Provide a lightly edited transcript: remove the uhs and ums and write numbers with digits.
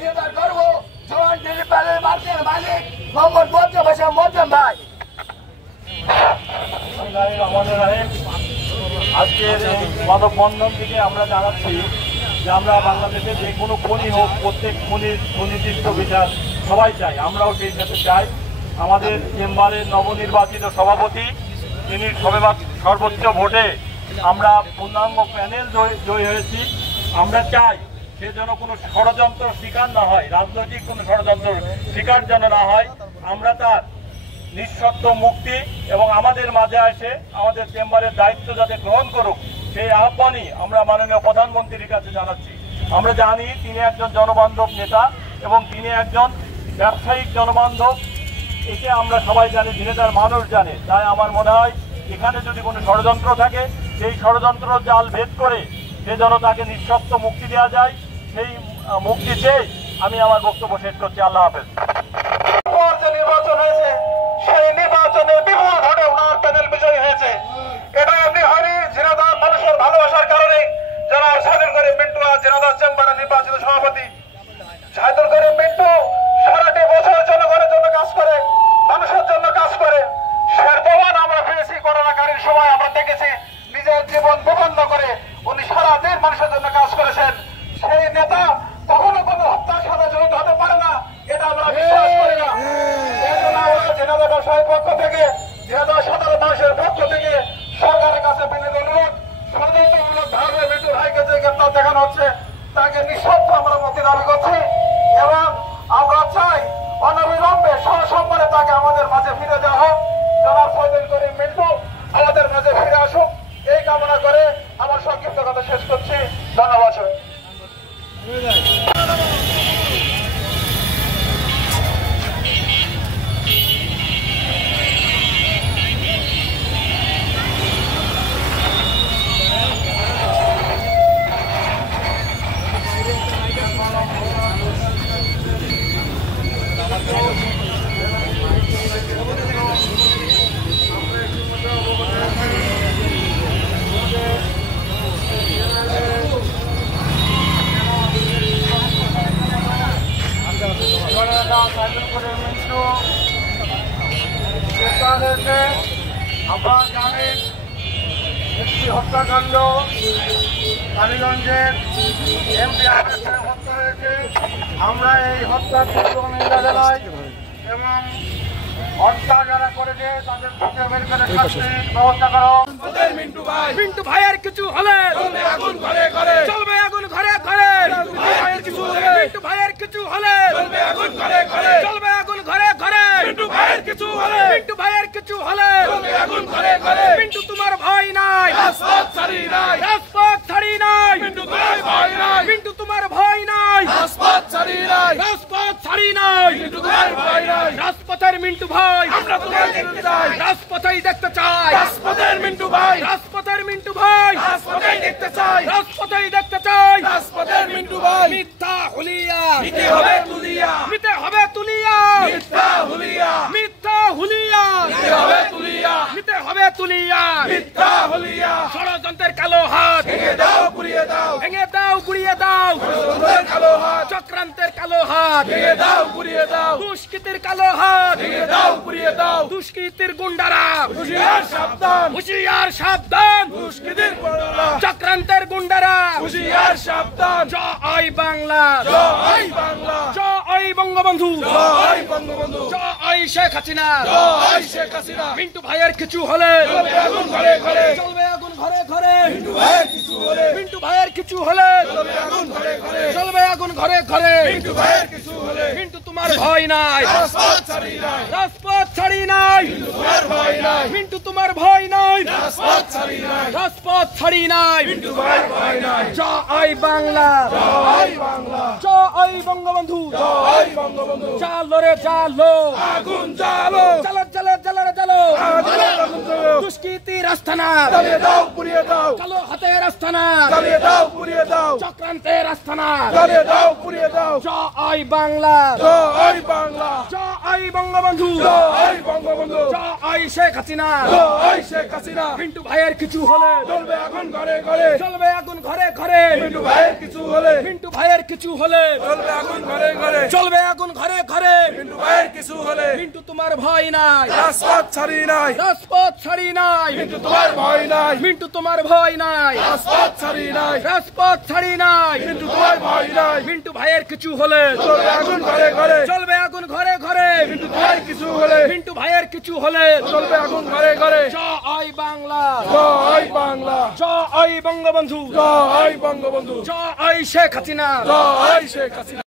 সিনেদার গর্ব জওয়ান টেলিপ্যালের মার্কের মালিক মোহাম্মদ মোয়াজ্জেম হোসেন মোয়াজ্জেম ভাই। আজকের মানববন্ধন থেকে আমরা জানাচ্ছি যে আমরা বাংলাদেশে যে কোনো খনি হোক প্রত্যেক খনির সুনির্দিষ্ট বিচার সবাই চাই, আমরাও সেই সাথে চাই। আমাদের চেম্বারের নবনির্বাচিত সভাপতি তিনি সর্বোচ্চ ভোটে আমরা পূর্ণাঙ্গ প্যানেল জয়ী হয়েছি। আমরা চাই সে যেন কোনো ষড়যন্ত্র শিকার না হয়, রাজনৈতিক কোনো ষড়যন্ত্র শিকার যেন না হয়। আমরা তার নিঃশর্ত মুক্তি এবং আমাদের মাঝে এসে আমাদের চেম্বারের দায়িত্ব যাতে গ্রহণ করুক সেই আহ্বানই আমরা মাননীয় প্রধানমন্ত্রীর কাছে জানাচ্ছি। আমরা জানি তিনি একজন জনবান্ধব নেতা এবং তিনি একজন ব্যবসায়িক জনবান্ধব, একে আমরা সবাই জানি, দিনেদার মানুষ জানে। তাই আমার মনে হয় এখানে যদি কোনো ষড়যন্ত্র থাকে সেই ষড়যন্ত্র জাল ভেদ করে সে যেন তাকে নিঃশর্ত মুক্তি দেওয়া যায়, সেই মুক্তি চেয়ে আমি আমার বক্তব্য শেষ করছি। আল্লাহ হাফেজ। নির্বাচন হয়েছে সেই নির্বাচনে বিপুল ভোটে ওনার প্যানেল বিজয়ী হয়েছে। এটা এমনি হয়নি, ঝিনাইদহ মানুষের ভালোবাসার কারণে যারা সাইদুল করিম মিন্টু ঝিনাইদহ চেম্বারের নির্বাচিত সভাপতি। সাইদুল করিম মিন্টু সারাটি বছর জনগণের জন্য কাজ করে, মানুষের জন্য কাজ করে। সের প্রমাণ আমরা পেয়েছি করোনাকালীন সময়, আমরা দেখেছি নিজের জীবন বিপন্ন করে উনি সারাদিন মানুষের জন্য কাজ করেছেন। সেই নেতা কখনো কোনো হত্যার সাথে জড়িত হতে পারে না, এটা আমরা বিশ্বাস করি না। এই জন্য আমরা ঝিনাইদহ ব্যবসায়ীর পক্ষ থেকে, ঝিনাইদহ সাধারণ মানুষের পক্ষ থেকে সরকারের কাছে বিনীত অনুরোধ, ষড়যন্ত্রমূলক ভাবে মিন্টু ভাইকে যে গ্রেপ্তার দেখানো হচ্ছে তাকে নিঃশর্ত আমরা মুক্তি দাবি করছি এবং আমরা চাই অনবিলম্বে সসম্মানে তাকে আমাদের মাঝে ফিরে দেওয়া হোক। জনাব সাইদুল করিম মিন্টু আমাদের মাঝে ফিরে আসুক, এই কামনা করে আমার সংক্ষিপ্ত কথা শেষ করছি। ধন্যবাদ। আপনারা জানেন একটি হত্যাকাণ্ড কালীগঞ্জের এমপি হত্যা হয়েছে। আমরা এই হত্যার তীব্র নিন্দা জানাই এবং হত্যা যারা করেছে তাদের পক্ষে বের করে শাস্তির ব্যবস্থা করো। মিন্টু ভাইয়ের কিছু হলে চলবে আগুন ঘরে ঘরে, চলবে আগুন ঘরে ঘরে। মিন্টু ভাইয়ের কিছু হলে চলবে আগুন ঘরে ঘরে, চলবে আগুন ঘরে ঘরে। মিন্টু ভাইয়ের কিছু হলে, মিন্টু ভাইয়ের কিছু হলে চলবে আগুন ঘরে ঘরে। মিন্টু তোমার ভয় নাই, রাজপথ ছাড়ি নাই, রাজপথ ছাড়ি নাই। মিন্টু তোমার ভয় নাই, মিন্টু তোমার ভয় নাই, রাজপথ ছাড়ি নাই, রাজপথ ছাড়ি নাই। মিন্টু তোমার ভয় নাই, রাজপথের মিন্টু ভাই আমরা তোমাকে দেখতে চাই, রাজপথেই দেখতে চাই। রাজপথের মিন্টু ভাই, রাজপথের মিন্টু ভাই রাজপথেই দেখতে চাই, রাজপথেই দেখতে চাই। রাজপথের মিন্টু ভাই মিথ্যা হুলিয়া নিতে হবে তুলিয়া, নিতে হবে তুলিয়া। মিথ্যা হুলিয়া, মিথ্যা হুলিয়া নিতে হবে তুলিয়া, নিতে হবে তুলিয়া। মিথ্যা হুলিয়া ষড়যন্ত্রের কালো হাত ভেঙে দাও গুড়িয়ে দাও, ভেঙে দাও গুড়িয়ে দাও। ষড়যন্ত্রের কালো হাত, চক্রান্তের কালো হাত ভেঙে দাও গুড়িয়ে দাও। দুষ্কৃতির কালো হাত ভেঙে দাও গুড়িয়ে দাও। দুষ্কৃতির গুন্ডারা হুঁশিয়ার সাবধান, হুঁশিয়ার সাবধান। দুষ্কৃতির গুন্ডারা, চক্রান্তের গুন্ডারা হুঁশিয়ার সাবধান। জয় বাংলা, জয় বাংলা, জয় বঙ্গবন্ধু, জয় বঙ্গবন্ধু, জয় শেখ হাসিনা, জয় শেখ হাসিনা। মিন্টু ভাইয়ের কিছু হলে চলবে আগুন ঘরে ঘরে, চলবে আগুন ঘরে ঘরে। মিন্টু ভাইয়ের কিছু হলে, মিন্টু ভাইয়ের কিছু হলে চলবে আগুন ঘরে ঘরে, চলবে আগুন ঘরে ঘরে। মিন্টু ভাইয়ের কিছু হলে, মিন্টু তোমার ভয় নাই, রাজপথ ছাড়ি নাই, রাজপথ ছাড়ি নাই। মিন্টু তোমার ভয় নাই, মিন্টু তোমার ভয় নাই, রাজপথ ছাড়ি নাই, রাজপথ ছাড়ি নাই। মিন্টু ভাইয়ের ভয় নাই। জয় বাংলা, জয় বাংলা, জয় বঙ্গবন্ধু, জয় বঙ্গবন্ধু। জালো রে জালো, আগুন জালো, জ্বালো জ্বালো জ্বালো রে জ্বালো। দুষ্কৃতির আস্তানা জ্বালিয়ে দাও পুড়িয়ে দাও কালো হাতের আস্তানা জ্বালিয়ে দাও পুড়িয়ে দাও চক্রান্তের আস্তানা জ্বালিয়ে দাও পুড়িয়ে দাও জয় বাংলা জয় বাংলা জয় বঙ্গবন্ধু জয় বঙ্গবন্ধু জয় শেখ হাসিনা জয় শেখ হাসিনা মিন্টু ভাইয়ের কিছু হলে চলবে আগুন ঘরে ঘরে চলবে আগুন ঘরে ঘরে মিন্টু ভাইয়ের কিছু হলে মিন্টু ভাইয়ের কিছু হলে চলবে আগুন ঘরে ঘরে চলবে আগুন ঘরে ঘরে মিন্টু ভাইয়ের কিছু হলে মিন্টু তোমার ভয় নাই রাজপথ ছাড়ি নাই রাজপথ ছাড়ি নাই মিন্টু তোমার ভয় নাই মিন্টু তোমার ভয় নাই রাজপথ ছাড়ি নাই রাজপথ ছাড়ি নাই মিন্টু তোমার ভয় নাই মিন্টু ভাইয়ের কিছু হলে চলবে আগুন ঘরে ঘরে চলবে আগুন ঘরে ঘরে মিন্টু ভাইয়ের কিছু হলে মিন্টু ভাইয়ের কিছু হলে চলবে আগুন ঘরে ঘরে জয় বাংলা জয় বাংলা জয় বঙ্গবন্ধু জয় বঙ্গবন্ধু জয় শেখ হাসিনা জয় শেখ হাসিনা